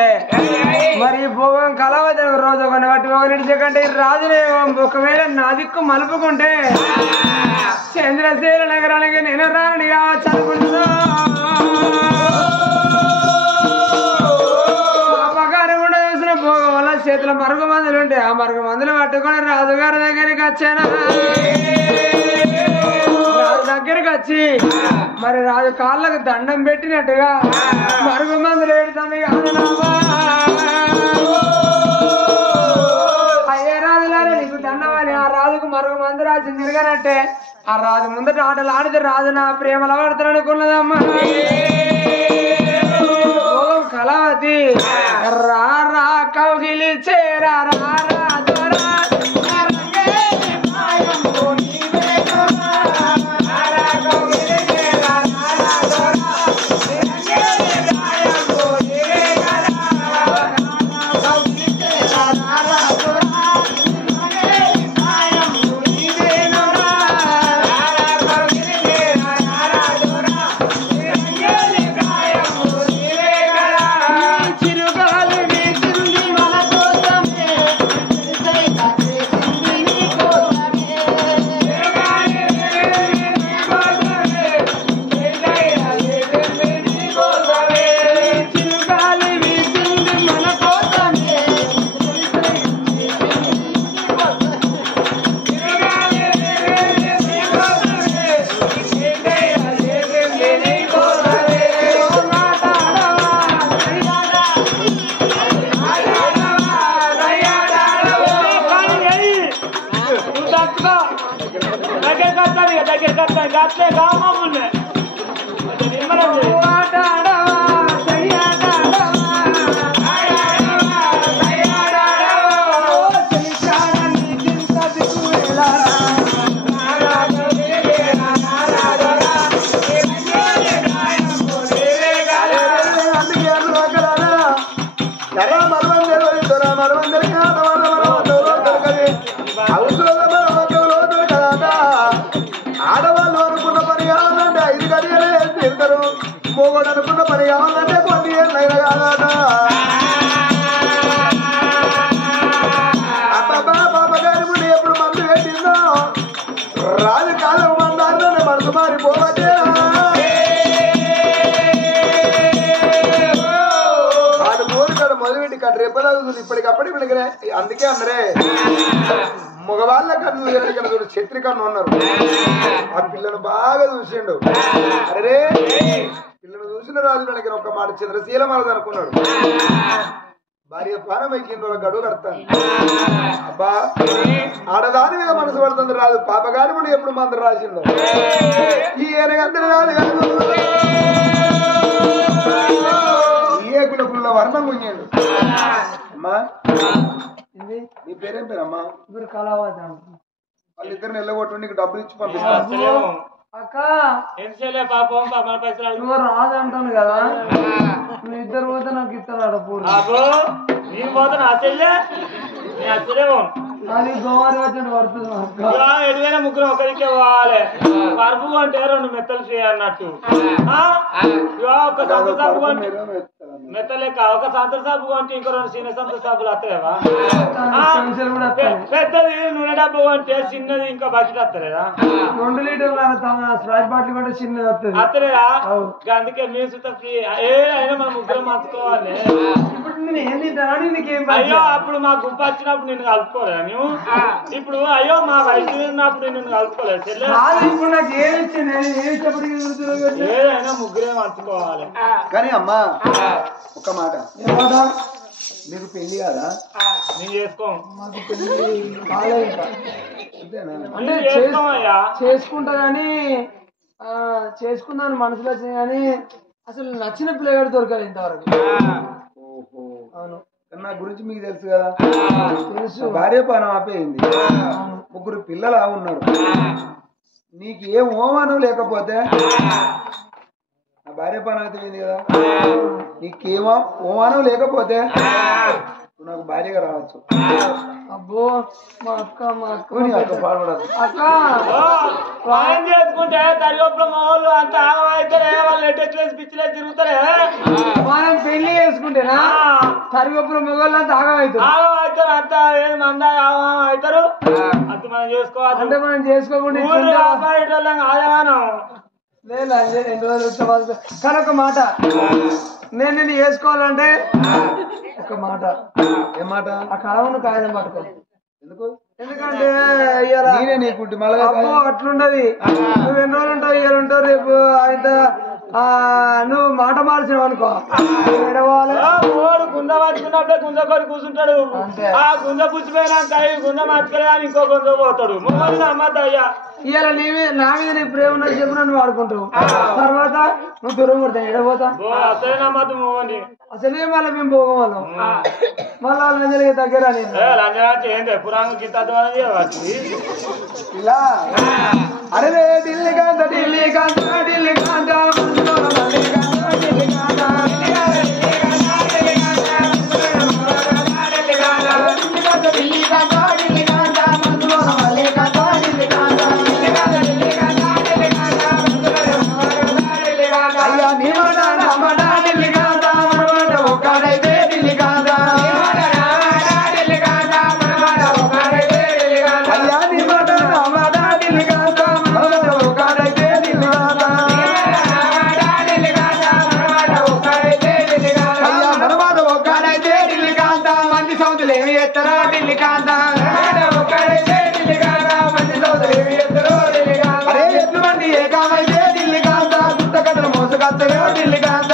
ఉన్నదే మరి భోగం కలవదే రోజు ఒక వాటి ఒకరించకంటే రాజునే ఒకవేళ నా దిక్కు మలుపుకుంటే చంద్రశేల నగరానికి నేను రానిగా చదువుకుంటున్నా భోగం వల్ల చేతుల మరుగు మందులు ఉంటే ఆ మరుగు మందులు పట్టుకొని రాజుగారి దగ్గరికి వచ్చాను రాజు దగ్గరికి వచ్చి మరి రాజు కాళ్ళకు దండం పెట్టినట్టుగా మరుగు మందులు ఏడుతాను అయ్యే రాజులారా నీకు దండమని ఆ రాజుకు మరుగు మందు రాజు తిరగనట్టే ఆ రాజు ముందట ఆటలు ఆడితే రాజు నా ప్రేమల పడతాడు అనుకున్నదమ్మా కళావతి రా రా కౌగిలి చేరా రా రా దొరా అనుకున్న పని కావాలంటే కొన్ని ఏళ్ళైనా కాదట అబ్బా బాబా గారి ముందు ఎప్పుడు మందు పెట్టిందో రాజు కాలం మందారులోనే మనసు మారిపోవచ్చే వాడు కోరికాడు మొదలుపెట్టి కాదు రేపదాగుతుంది ఇప్పటికప్పుడు వీళ్ళకి అందుకే అందరే మగవాళ్ళ కన్ను ఇక్కడ చూడు ఛత్రి కన్ను ఉన్నారు ఆ పిల్లను బాగా చూసిండు అరే పిల్లలు చూసిన రాజు దగ్గర ఒక మాట చంద్రశీల మారదు అనుకున్నాడు భార్య పానం ఎక్కిన రోజు గడువు కడతాను అబ్బా ఆడదాని మీద మనసు పడుతుంది రాదు పాపగారి ముందు ఎప్పుడు మందరు రాసిందో ఈ ఏనగందరి రాదు కాదు ఏ కుల వర్ణం గుంజాడు అమ్మా నీ పేరేం పేరమ్మా వాళ్ళిద్దరిని వెళ్ళగొట్టు నీకు డబ్బులు ఇచ్చి పంపిస్తాను అక్క ఎంతసేలే పాపం పాప పైసలు రాదు అంటాను కదా నువ్వు ఇద్దరు పోతే నాకు ఇస్తాడు నేను పోతా నా చెల్లె అది గోవారి వచ్చినట్టు పడుతుంది ఎడిదైనా ముగ్గురు ఒకరికే పోవాలి పరుపు కొంటే 2 మెత్తలు చేయాలన్నట్టు ఒక సంత సాపు కొంటే మెత్తలేక ఒక సంత సాపు కొంటే ఇంకో 2 చిన్న సంత సాపులు వస్తాయేవా పెద్దది నూనె డబ్బు కొంటే చిన్నది ఇంకా బకెట్ వస్తలేదా 2 లీటర్ల స్ప్రైట్ బాటిల్ కొంటే చిన్నది వస్తలేదా అందుకే మీ సుత ఫ్రీ అయినా మనం ముగ్గురం మార్చుకోవాలి ఇప్పుడు నేను ఏం తింటాను నీకేం అయ్యో అప్పుడు మా గుంపు వచ్చినప్పుడు నేను కలుపుకోలేదు మేము ఇప్పుడు అయ్యో మా వయసు ఉన్నప్పుడు నేను కలుపుకోలేదు ఇప్పుడు నాకు ఏదైనా ముగ్గురే మార్చుకోవాలి కానీ అమ్మా ఒక మాట మీకు పెళ్లి కాదా నేను చేసుకోం మాకు పెళ్లి కాలేదు అంటే చేసుకుంటా కానీ చేసుకుందాని మనసులో వచ్చింది కానీ అసలు నచ్చిన పిల్లగాడు దొరకాలి ఇంతవరకు అవును నా గురించి మీకు తెలుసు కదా తెలుసు భార్య పానం ఆపేయింది 3 పిల్లలు ఉన్నారు నీకు ఏం ఓమానం లేకపోతే నా భార్య పానం అయితే పోయింది కదా నీకేమో ఓమానం లేకపోతే నాకు భార్యగా రావచ్చు. అబ్బో మా అక్క అక్క పాల్పడదు. అక్క వాయం చేసుకుంటే తరిగొప్పుల మొగోళ్ళు అంత ఆగమైతారే, వాళ్ళు ఎట్టెచ్చేసి పిచ్చిలే తిరుగుతారే. మనం పెళ్లి చేసుకుంటేనా సరిగొప్పుల మొగోళ్ళంతా ఆగమవుతారు. ఆగమవుతారు అంత ఏది మంద అవుతారు. అది మనం చేసుకోవాలి. అంటే మనం చేసుకోకుండా ఊరు కాపాడేటోళ్ళం ఆదమానం. లేదు 2 రోజులు కానీ ఒక మాట, నేను నిన్ను చేసుకోవాలంటే ఒక మాట. ఏం మాట? ఆ కళవను కాగితం పట్టుకో. ఎందుకు? ఎందుకంటే నేనే నీకుంటే మళ్ళా అబ్బో అట్లుండది. నువ్వు ఎన్ని రోజులు ఉంటావు, ఇవాళ ఉంటావు, రేపు ఆయన నువ్వు మాట మార్చినావు అనుకో ఏడవాలి. ఓడు గుంజ మార్చుకున్నప్పుడే గుంజ కొని కూర్చుంటాడు. ఆ గుంజ పుచ్చిపోయినాక గుంజ మార్చుకోలే అని ఇంకో గుంజ పోతాడు. మొగోళ్ళు అమ్మద్దు అయ్యా. ఇవాళ నా మీద నీకు ప్రేమ ఉన్నది చెప్పు, నన్ను వాడుకుంటావు. తర్వాత నువ్వు దూరం కొడతాను ఎడపోతా. అసలే నమ్మద్దు మొగోని. అసలే మళ్ళీ మేము పోగం వాళ్ళం మళ్ళీ లంజలికి దగ్గర లంజనా చేయండి పురాణం గీత ఇలా అరే ఢిల్లీ కాంత ఢిల్లీ కాంత ఢిల్లీ కాంత అయ్యా నీ మాట నమ్మడా ఢిల్లీ కాంత మనమాట ఒక్కడైతే ఢిల్లీ కాంత. అయ్యా నీ మాట నమ్మడా ఢిల్లీ కాంత మనమాట ఒక్కడైతే ఢిల్లీ కాంత. అయ్యా మనమాట ఒక్కడైతే ఢిల్లీ కాంత మంది సౌతులు ఏమి ఎత్తరా ఢిల్లీ కాంత. అరే ఎట్లు మంది ఏకామైతే ఢిల్లీ కాంత గుట్ట కథలు మోసగత్తరే ఢిల్లీ కాంత.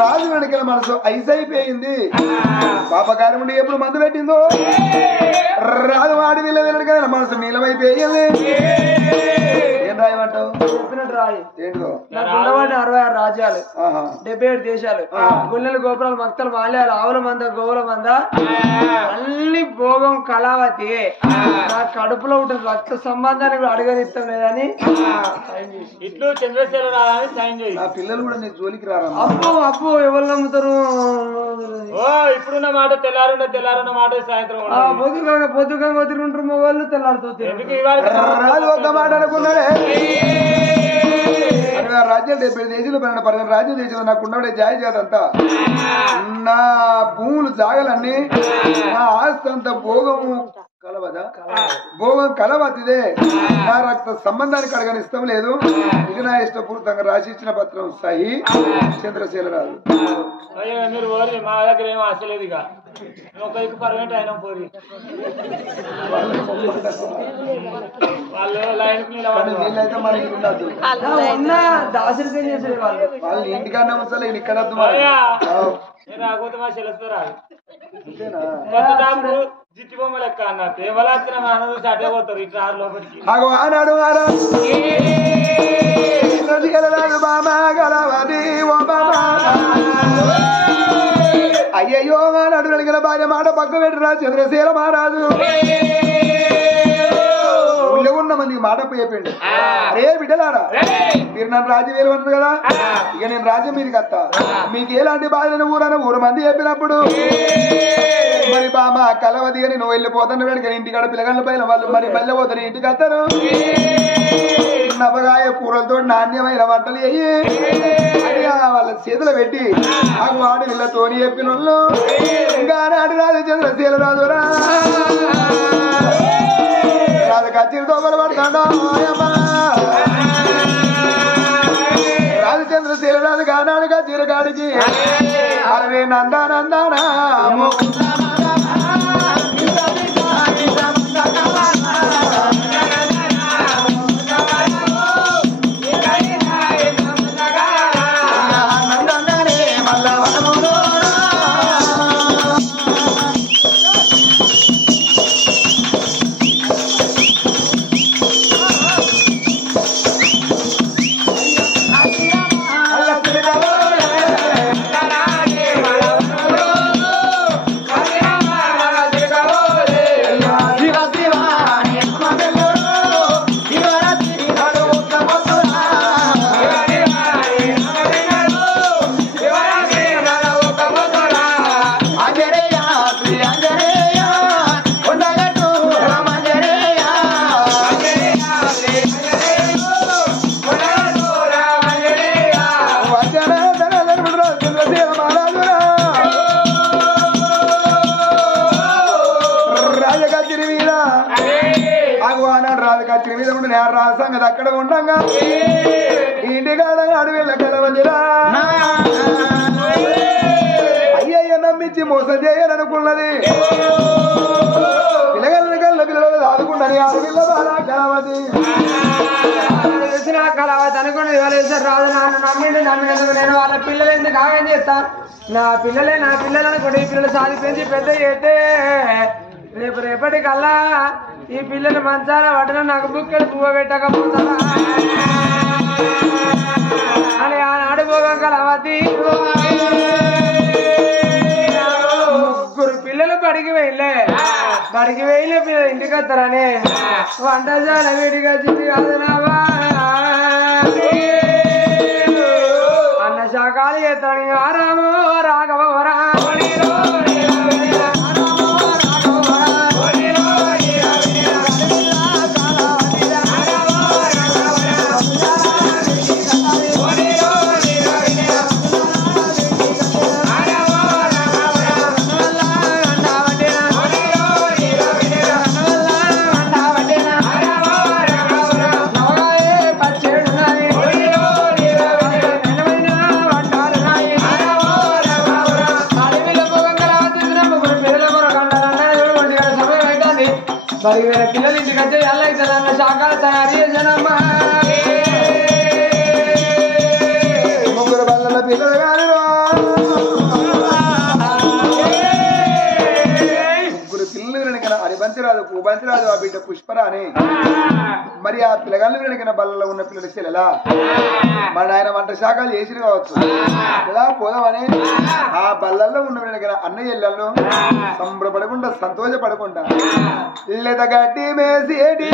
రాజు వెనకల మనసు ఐసైపోయింది. పాపకారం ఉండి ఎప్పుడు మందు పెట్టిందో రాజు వాడి వీళ్ళ వెనకల మనసు నీలమైపోయింది. ఏం రాయమంటావు? చెప్పినట్టు రాయి. ఏంటో నాకు ఉన్నవాడిని 66 రాజ్యాలు, 77 దేశాలు, గుళ్ళలు గోపురాలు మక్తలు మాల్యాలు, ఆవుల మంద గోవుల మంద అన్ని భోగం కళావతి. నా కడుపులో ఉంటుంది రక్త సంబంధాన్ని కూడా అడగనిస్తాం లేదని ఇట్లు చంద్రశేఖర రాదని సైన్ చేయి. నా పిల్లలు కూడా నీ జోలికి రారా. అప్పు అప్పు ఎవరు నమ్ముతారు? ఓ ఇప్పుడున్న మాట తెల్లారున్న మాట సాయంత్రం పొద్దుగా తిరుగుంటారు మొగోళ్ళు తెల్లారుతో. ఎందుకు ఇవాళ రాజు ఒక్క మాట అనుకున్నాడే రాజ్యాలు 70 దేశాలు 12 రాజ్యం దేశం నాకు ఉన్నవాడే జాయి చేతంతా నా భూములు జాగలన్నీ నా ఆస్తి అంత భోగము కలవదా భోగం కలవతిదే. నా రక్త సంబంధానికి అడగని ఇష్టం లేదు. ఇది నా ఇష్టపూర్తంగా రాసి ఇచ్చిన పత్రం సహి చంద్రశేఖరరాజు. అయ్యో మీరు పోరి, మా దగ్గర ఏమో అసలేదు. ఇక ఒక పర్మనెంట్ అయినా పోరి. వాళ్ళు లైన్ వీళ్ళైతే మనకి ఉండద్దు. దాసరికం చేసే వాళ్ళు వాళ్ళు ఇంటికన్నా ఉంచాలి ఇక్కడ రాకపోతే మా చెల్లుతారా కొత్త దాపు జిట్టి బొమ్మ లెక్క అన్నట్టు ఎవరు వచ్చిన మన చూసి అటే పోతారు ఇట్లా లోపలికి. ఆనాడు అయ్యయ్యో నాడు అడిగిన భార్య మాట పక్క పెట్టిరా చంద్రశేఖర మహారాజు. ఊళ్ళో ఉన్న మందికి మాట చెప్పిండు. అరే బిడ్డలారా మీరు నన్ను రాజ్యం వేలువంటారు కదా, ఇక నేను రాజ్యం మీదకి వస్తా. మీకు ఎలాంటి బాధలను ఊరు మంది చెప్పినప్పుడు మరి బామ కలవది అని నువ్వు వెళ్ళిపోతాను వెనక ఇంటికాడ పిల్లగాళ్ళ పైన వాళ్ళు మరి మళ్ళీ పోతారు ఇంటికి వస్తారు. నవగాయ కూరలతో నాణ్యమైన వంటలు అయ్యి అని వాళ్ళ చేతులు పెట్టి ఆ వాడు వీళ్ళతోని చెప్పిన వాళ్ళు ఇంకా నాటి రాజు చంద్రశేఖర రాజురా రాజు కచ్చిరి దోమలు పడతాడు. రాజు చంద్రశేఖర రాజు కానాడు కచ్చిరి కాడికి అరవే నందానందానా రాజకచ్చిరి మీద ఆనాడు రాజకచ్చిరి మీద ఉండి నేను రాజసంగతి అక్కడ ఉండగా ఇంటికాడ అడవిళ్ళ కలవదిరా అయ్యయ్య నమ్మించి మోసం చేయననుకున్నది పిల్లగల్ని కళ్ళ పిల్లలు దాదుకుండని అడవిళ్ళ బాగా కలవది కలవద్దు అనుకుని రాజు నన్ను నమ్మినందుకు నేను వాళ్ళ పిల్లలు ఎందుకు ఆగం చేస్తా నా పిల్లలే నా పిల్లలు అనుకోండి ఈ పిల్లలు సాధి పెంచి పెద్ద చేస్తే రేపటికల్లా ఈ పిల్లలు మంచాల వాటిలో నాకు బుక్కలు పువ్వు పెట్టకపోతారా అని ఆనాడు పోగా కలవద్ది ముగ్గురు పిల్లలు బడికి వెళ్ళే పిల్లలు ఇంటికి వస్తారని వంటశాల వీడికి వచ్చింది కాదు నావా అన్న శాఖలు చేస్తాడు రామో రాఘవ మరి పిల్లలు ఇంటికి వచ్చే ఎలా అవుతుంది అన్న శాఖలు తయారు చేశానమ్మా ముగ్గురు బల్లల పిల్లలు కాదు ముగ్గురు పిల్లలు వెనకన హరిబంతిరాజు పూబంతిరాజు ఆ బిడ్డ పుష్పరాని మరి ఆ పిల్లగాళ్ళు వెనకన బల్లలో ఉన్న పిల్లలు చెల్లెలా మరి ఆయన వంట శాఖలు చేసి కావచ్చు ఎలా పోదామని ఆ బల్లల్లో ఉన్న వెనకన అన్నయ్య ఇళ్ళల్లో సంబరపడకుండా సంతోషపడకుండా ఇల్లెద గడ్డి మేసేటి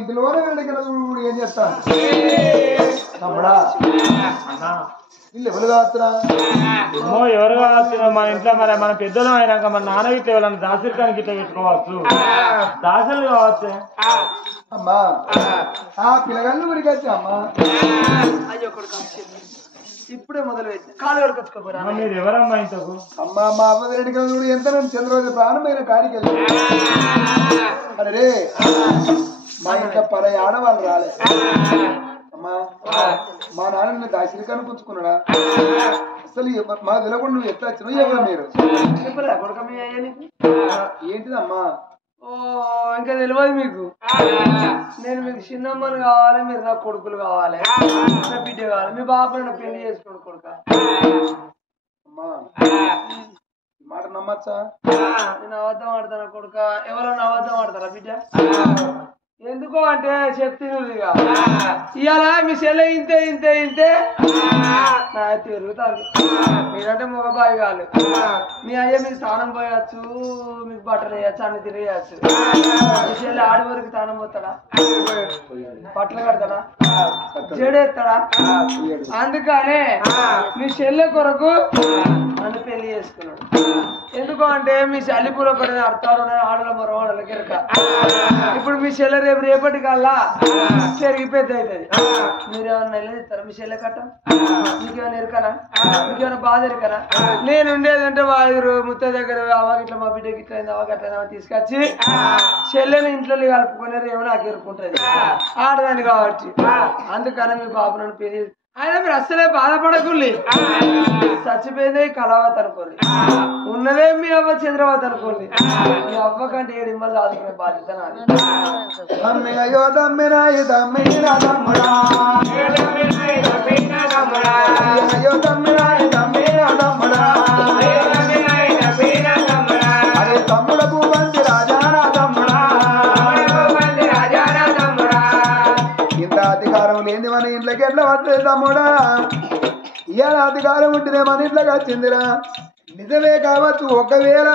ఇంటిలోనే ఏం చేస్తాను తమ్ముడా ఇల్లు ఎవరు కావచ్చురా ఏమో ఎవరు కావచ్చు మన ఇంట్లో మరి మన పెద్దలు అయినాక మన నాన్న గిట్ల ఎవరన్నా దాసరికానికి ఇట్లా పెట్టుకోవచ్చు దాసలు కావచ్చు అమ్మా ఆ పిల్లగాళ్ళు ఊరికి వచ్చా అమ్మా ఇప్పుడే మొదలు పెట్టి కాలు వరకొచ్చుకోపోరా మీరు ఎవరమ్మా ఇంతకు అమ్మా మా అవ్వరెడ్డి చూడు ఎంత చంద్రబాబు ప్రాణమైన కాడికి వెళ్ళి అరే మా ఇంట్లో పరై ఆడవాళ్ళు రాలే అమ్మా మా నాన్న దాశరికాన్ని పుచ్చుకున్నాడా అసలు మా తెలకుండా నువ్వు ఎట్లా వచ్చినావు ఎవరు మీరు ఏంటిదమ్మా ఓ ఇంకా తెలియదు మీకు నేను మీకు చిన్నమ్మని కావాలి మీరు నా కొడుకులు కావాలి నా బిడ్డ కావాలి మీ బాబు నా పెళ్లి చేసుకోండి కొడుక అమ్మా మాట నమ్మచ్చా నేను అబద్ధం ఆడతానా కొడుక ఎవరన్నా అబద్ధం ఆడతారా బిడ్డ ఎందుకు ఎందుకో అంటే చెప్తుంది ఇవాళ మీ చెల్లె ఇంతే ఇంతే ఇంతే నా తిరుగుతాను మీరంటే మగబాయి కాదు మీ అయ్య మీకు స్నానం పోయచ్చు మీకు బట్టలు వేయచ్చు అన్ని తిరిగేయచ్చు మీ చెల్లె ఆడి వరకు స్నానం పోతాడా బట్టలు కడతాడా జడేస్తాడా అందుకనే మీ చెల్లె కొరకు నన్ను పెళ్లి చేసుకున్నాడు ఎందుకు అంటే మీ చల్లిపూర ఒకటి అర్థాలు ఆడల మరో ఆడల కిరక ఇప్పుడు మీ చెల్లె రేపటి కల్లా పెరిగి పెద్ద అవుతుంది మీరేమన్నా నిలదీస్తారా మీ చెల్లె కట్టం మీకేమైనా ఎరకనా మీకేమైనా బాధ ఎరకనా నేను ఉండేదంటే వాళ్ళు ముత్త దగ్గర అవాకి ఇట్లా మా బిడ్డకి ఇట్లా అవాకి అట్లా తీసుకొచ్చి చెల్లెని ఇంట్లో కలుపుకునే రేమో నాకు ఎరుకుంటుంది ఆడదాన్ని కాబట్టి అందుకని మీ బాబు నన్ను పెళ్లి ఆయన మీరు అస్సలే బాధపడకుల్లి చచ్చిపోయిందే కళావత్ అనుకోండి ఉన్నదే మీ అవ్వ చంద్రవత్ అనుకోండి మీ అవ్వ కంటే 7 ఇమ్మలు ఆదుకునే బాధ్యత నాది అయ్యో తమ్మినాయి తమ్మినా తమ్ముడా అయ్యో తమ్మినాయి తమ్మినా తమ్ముడా అరే తమ్ముడకు మంది రాజానా తమ్ముడా ఇంత అధికారం లేని మన ఇంట్లోకి ఎట్లా వస్తుంది తమ్ముడా ఇవాళ అధికారం ఉంటేనే మన ఇంట్లోకి వచ్చిందిరా నిజమే కావచ్చు ఒకవేళ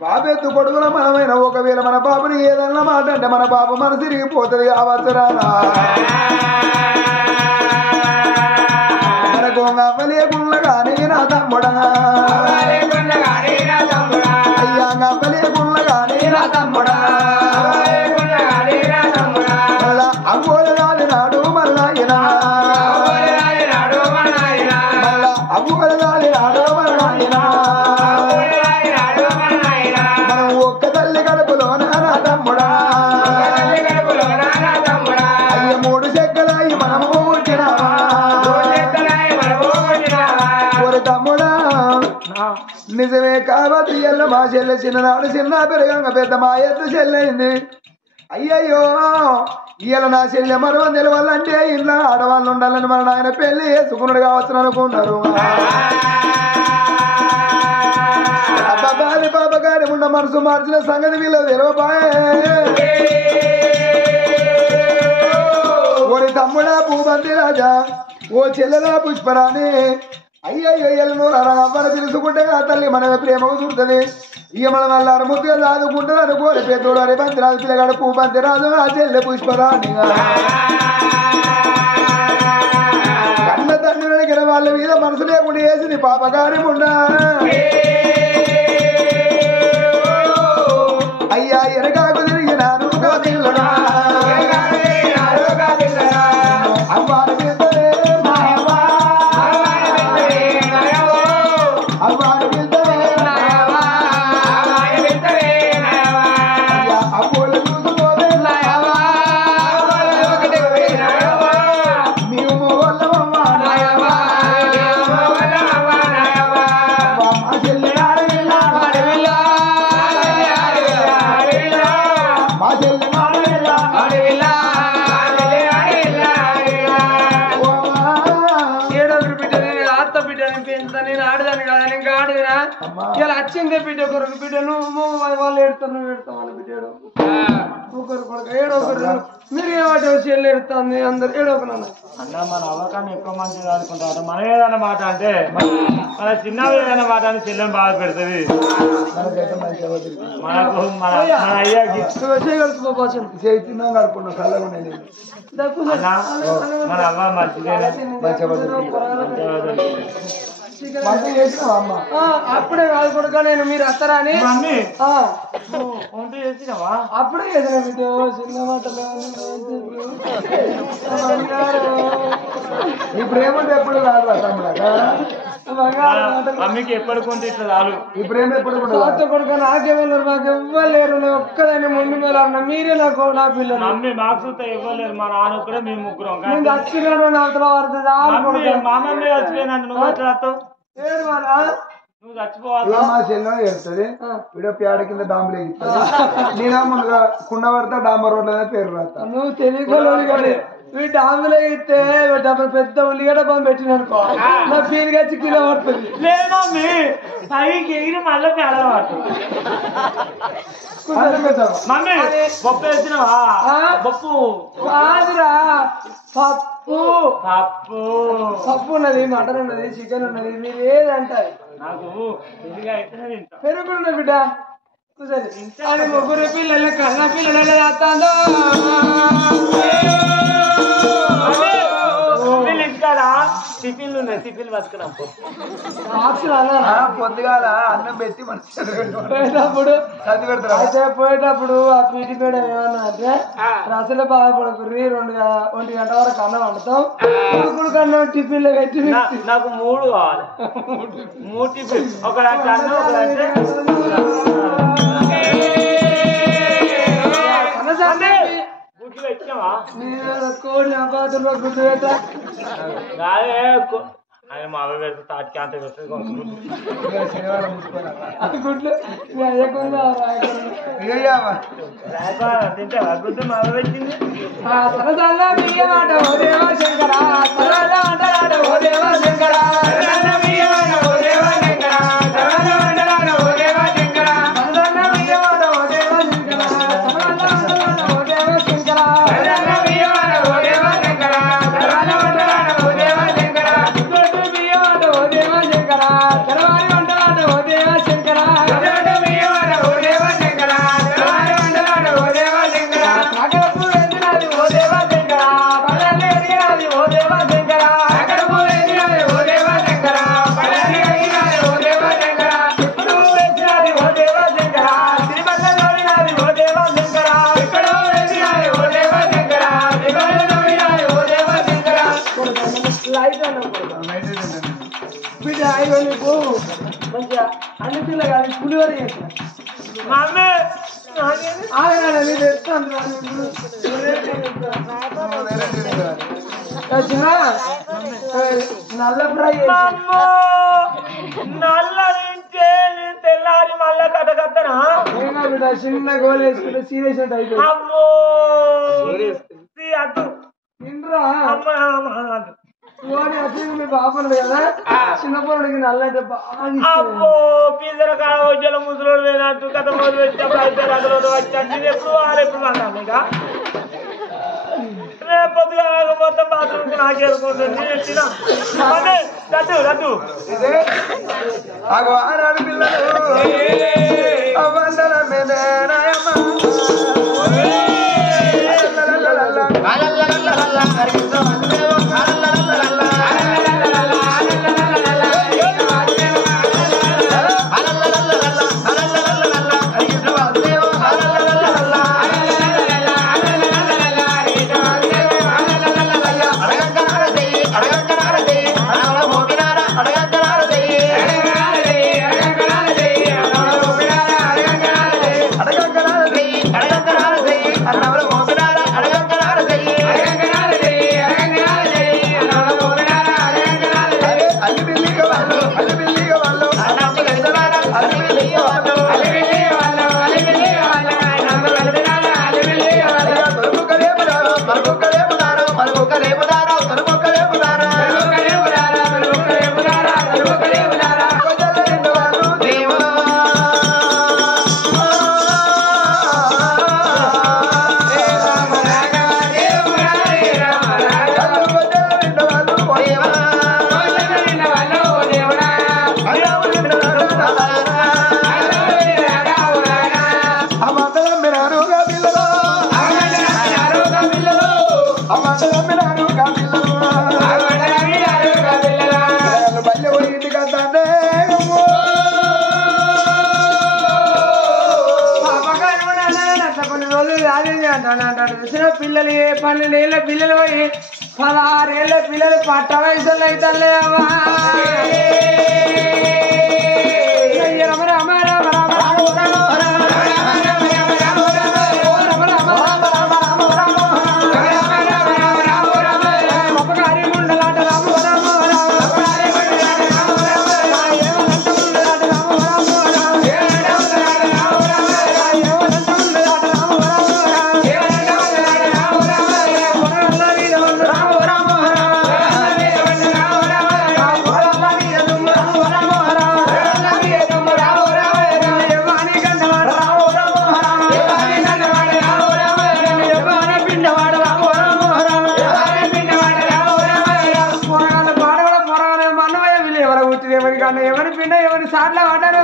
బాబెత్తు కొడుకుల మనమైన ఒకవేళ మన బాబుని ఏదన్నా మాట అంటే మన బాబు మన తిరిగిపోతుంది కావచ్చురా మన గోంగ అవ్వలేకున్నా కానీ నా తమ్ముడా అయ్యా అవ్వలేకున్నా కానీ నా తమ్ముడా మళ్ళా అవ్వోలు రాలి నాడు మళ్ళా మళ్ళా అవ్వోలు రాలి నాడు మళ్ళా మనం ఒక్క తల్లి కడుపులోన నా తమ్ముడా అయ్య 3 చెక్కలాయి మనము పుట్టినావా ఒరి తమ్ముడా నిజమే కాబట్టి ఎల్ల మా చెల్లె చిన్ననాడు చిన్న పెరగంగ పెద్ద మా ఎత్తు చెల్లెంది అయ్యయ్యో ఇవాళ నా చెల్లె మరో నిలవాలంటే ఇంట్లో ఆడవాళ్ళు ఉండాలని మన ఆయన పెళ్లి చేసుకున్నాడు కావచ్చు అనుకున్నారు అబ్బాబాది పాపగారి ఉన్న మనసు మార్చిన సంగతి వీళ్ళు తెలవబాయే ఓరి తమ్ముడా భూపతి రాజా ఓ చెల్లెలా పుష్పరాణి అయ్యయ్యో ఎల్లను అవ్వని తెలుసుకుంటే ఆ తల్లి మనమే ప్రేమకు చూడుతుంది ఇక మనం అల్లారు ముద్దుగా చదువుకుంటుంది అనుకోని పెద్దోడు అరే బంతిరాజు పిల్లగాడు పూబంతిరాజు ఆ చెల్లె పుష్పరాణి కన్న తండ్రిని అడిగిన వాళ్ళ మీద మనసు లేకుండా వేసింది పాపకార్యం ఉండా అయ్యా ఎనకాకు తిరిగినాను పిల్లడా అవ్వారు ఇలా వచ్చిందే బిడ్డ ఒకరికి బిడ్డ నువ్వు వాళ్ళు ఏడుతావు నువ్వు ఏడుతావు వాళ్ళ బిడ్డ ఒకరు కొడుకు ఏడొకరు మీరు ఏమంటే చెల్లి ఏడుతుంది అందరు ఏడొకరు అన్న మన అవకాశం ఎక్కువ మంచిది అనుకుంటారు మనం ఏదైనా మాట అంటే మన చిన్న ఏదైనా మాట అని చెల్లెని బాధ పెడుతుంది మనకు మన అయ్యాకి చేయగలుగుతున్నాం గడుపుకున్నాం కళ్ళగా మన అవ్వ అప్పుడే కాదు కొడుక నేను మీరు వస్తారా అని చేసినావా అప్పుడే చేసిన బిడ్డ చిన్న మాటలు ఇప్పుడు ఏమంటే ఎప్పుడు రాదు అమ్మకి ఎప్పటికుంటే ఇట్లా చాలు ఇప్పుడు ఏమి ఎప్పుడు కొడుక నాకెవరు నాకు ఇవ్వలేరు ఒక్కదాన్ని ముందు మీద అన్న మీరే నాకు నా పిల్లలు మమ్మీ మాకు చూస్తే ఇవ్వలేరు మా నాన్న కూడా మేము ముగ్గురం చచ్చినాడు నాతో మా మమ్మీ చచ్చిపోయినాను నువ్వు ఎట్లా రాస్తావు నువ్వు చచ్చిపోవాలి మా చెల్లె ఏడుతుంది వీడియో పేడ కింద డాంబులు ఎగిస్తుంది నేను ముందుగా కుండ పడతా డాంబర్ రోడ్ల పేరు రాస్తా నువ్వు తెలియదు కానీ ఈ డాంబులో ఇస్తే పెద్ద ఉల్లిగడ్డ బాంబు పెట్టిననుకో నా పీరుగా చిక్కిలో పడుతుంది లేదమ్మీ పైకి ఎగిరి మళ్ళీ పేడ పట్టు మమ్మీ పప్పు వేసినావా పప్పు కాదురా పప్పు పప్పు పప్పు ఉన్నది మటన్ ఉన్నది చికెన్ ఉన్నది మీరు ఏదంటారు నాకు పెరిగా అయితేనే తింటా పెరుగు ఉన్నది బిడ్డ అది ముగ్గురు పిల్లలు కన్న పిల్లలు రాస్తాదో ఇంటికాడా టిఫిన్లు ఉన్నాయి టిఫిన్ పట్టుకున్నాం పొద్దుగాల అన్నం పెట్టి పోయేటప్పుడు చదివి పెడతారు అయితే పోయేటప్పుడు ఆ పీటి పేడ ఏమన్నా అంటే అసలే బాధపడకుర్రి 1 గంట వరకు అన్నం వండుతాం ఇప్పుడు కన్నా టిఫిన్ లో పెట్టి నాకు 3 కావాలి 3 టిఫిన్ ఒక అన్నం గుడ్లు పెట్టినావా కోడి అబాతుల్లో గుడ్డు పెట్ట కాదే ఆయన మా అవ్వ పెడితే తాటికి అంత పెడుతుంది గుడ్లు రాయకుండా తింటావా గుడ్డు మా అవ్వ పెట్టింది సరదాల్లో బియ్యమాట ఓ దేవా శంకరా సరదాల్లో అంటాడ ఓ దేవా శంకరా సరదాల్లో బియ్యమాట ఓ దేవా శంకరా సరదాల్లో అంటాడ ఓ దేవా శంకరా సరదాల్లో బియ్యమాట ఓ దేవా శంకరా సరదాల్లో అంటాడ ఓ దేవా శంకరా సరదాల్లో బియ్యమాట ఓ దేవా శంకరా సరదాల్లో అంటాడ ఓ దేవా శంకరా గుడ్డు బియ్యమాట ఓ దేవా శంకరా తెరవారి అంటాడ ఓ దేవా శంకరా సరదాల్లో బియ్యమాట ఓ దేవా శంకరా తెరవారి అంటాడ ఓ దేవా శంకరా సాగరపు వెందినది ఓ దేవా శంకరా పల్లె ఎదిగినది ఓ దేవా శంకరా సాగరపు వెందినది ఓ దేవా శంకరా పల్లె ఎదిగినది ఓ దేవా శంకరా ఇప్పుడు వెందినది ఓ దేవా శంకరా తిరుమలలోనినది ఓ దేవా శంకరా ఇక్కడ వెందినది ఓ దేవా శంకరా తిరుమలలోనినది ఓ దేవా శంకరా లైట్ బిడ్డ అయ్యో నీకు మంచిగా అన్ని పిల్లలు కానీ పులివర చేసిన మమ్మీ ఆగండి మీరు ఎత్తాను నల్ల ఫ్రై అమ్మో నల్ల తింటే నేను తెల్లారి మళ్ళా కథకత్తనా చిన్న గోలు వేసుకుంటే సీరియస్ అంటే అయిపోయింది అమ్మో అద్దు తిండ్రా అమ్మ గోని అసలు మీ బాపను కదా చిన్నప్పుడు నల్లంటే బాగా అమ్మో పీజల కాడ వచ్చేలా ముసలోడు పోయినట్టు కథ మొదలు పెట్టినప్పుడు అయితే అందులో వచ్చాను నేను ఎప్పుడు ఎప్పుడు మాట్లాడు ఇక రేపు పొద్దుగా మొత్తం బాత్రూమ్ నాకేరుకుంటుంది రద్దు రద్దు ఆనాడు పిల్లలు అవందరం పిల్లలు 12 ఏళ్ళ పిల్లలు పోయి 16 ఏళ్ళ పిల్లలు పట్ట వయసులో అవుతారులే అమ్మా రమ రమ రమ రామ రెండు సార్లు పడ్డారు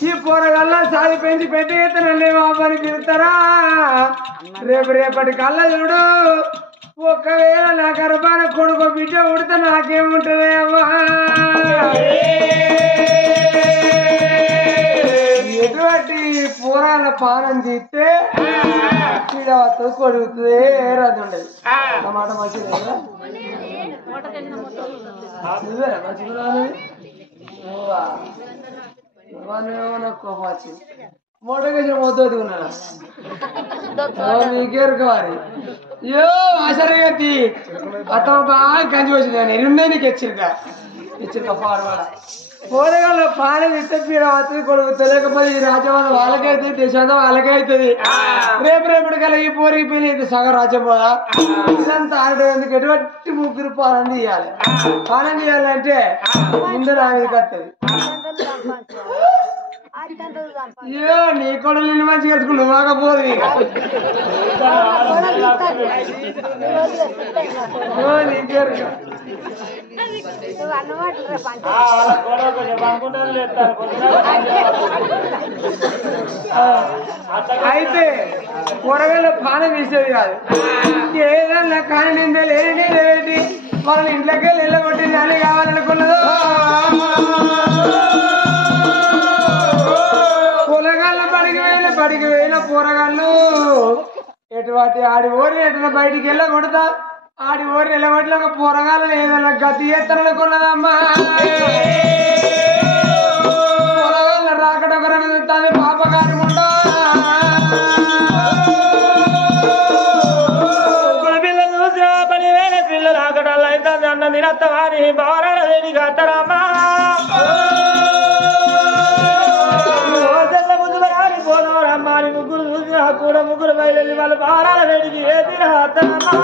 ఈ పోరగల్లా సాది పెంచి పెట్టి ఎత్తనండి మా పని పిలుస్తారా రేపటి కల్లా చూడు ఒకవేళ నా గర్భాన కొడుకు బిడ్డ ఉడితే నాకేముంటది అమ్మా ఎటువంటి పూరాల పానం తీస్తే పీడవతో కొడుకుతుంది రాదు ఉండదు మాట మంచిది మోటకేసిన మొద్దు ఉన్నాను మీకేరు కావాలి అయ్యో ఆశ్చర్యతి అతను బాగా కంచి వచ్చింది ఎన్నున్నాయి నీకు హెచ్చరిక ఫార్వాడ పోరగాళ్ళు పాలన ఇస్తే పీడ అవుతుంది కొడుకు లేకపోతే ఈ రాజ్యం వాళ్ళకే అవుతుంది దేశం వాళ్ళకే అవుతుంది రేపటికల్లా ఈ పోరికి పెళ్లి సగం రాజ్యం పోదా ఇదంతా ఆడటం ఎందుకు ఎటువంటి ముగ్గురు పాలన తీయాలి పాలన తీయాలంటే ముందు నా మీదకి వస్తుంది అయ్యో నీ కూడా నిన్ను మంచిగా కలుసుకుంటు మాకపోదు నీకేరు అయితే కూరగాయల పానం తీసేది కాదు ఏదన్నా కానీ నిందా లేని వాళ్ళ ఇంట్లోకి వెళ్ళగొట్టి నాని కావాలనుకున్నదో కూరగాయల బడికి పోయిన కూరగాయలు ఎటువంటి ఆడి ఓరి ఎటు బయటికి వెళ్ళకూడదా ఆడి ఓరి వెళ్ళబట్టి ఒక కూరగాయలు ఏదైనా గతి ఎత్తననుకున్నదమ్మా కూరగాయలు రాకడొకరని పాపగారి ఉండో పిల్లలు చూసినా 10,000 పిల్లలు ఆకడాలు అయితే అన్న తినత్త వారి బారాల వేడిగా అత్తరమ్మా అమ్మాని ముగ్గురు చూసినా కూడా ముగ్గురు బయలు వాళ్ళ బారాల వేడికి ఏ తిన అత్తరమ్మా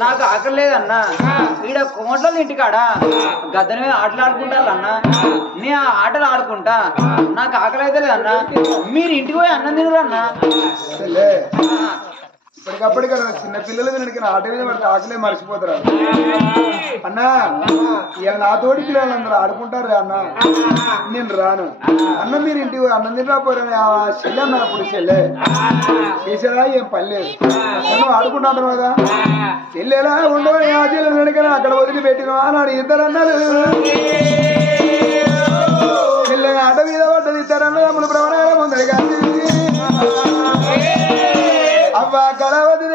నాకు ఆకలి లేదన్నా ఈడ కోమట్ల ఇంటికాడ గద్దెన మీద ఆటలు ఆడుకుంటారు అన్న నీ ఆ ఆటలు ఆడుకుంటా నాకు ఆకలి అయితే లేదన్నా మీరు ఇంటికి పోయి అన్నం తినరు అన్నా ఇప్పటికప్పటికి చిన్న పిల్లలు తినడానికి ఆట మీద పడితే ఆకలే మర్చిపోతారు అన్నా ఇలా నా తోటి పిల్లలందరూ ఆడుకుంటారు అన్న నేను రాను అన్న మీరు ఇంటికి అన్నం తినరాపోరని ఆ చెల్లె అన్న అప్పుడు చెల్లె చేసారా ఏం పని లేదు నేను ఆడుకుంటాను కదా చెల్లెలా ఉండవని ఆ చెల్లెలు వెనకనే అక్కడ వదిలి పెట్టినా అన్నాడు ఇద్దరు అన్నారు చెల్లె ఆట మీద పడ్డది ఇద్దరు అన్నది అమ్ములు ప్రమాణాలు ముందరిగా అవ్వ కళావతి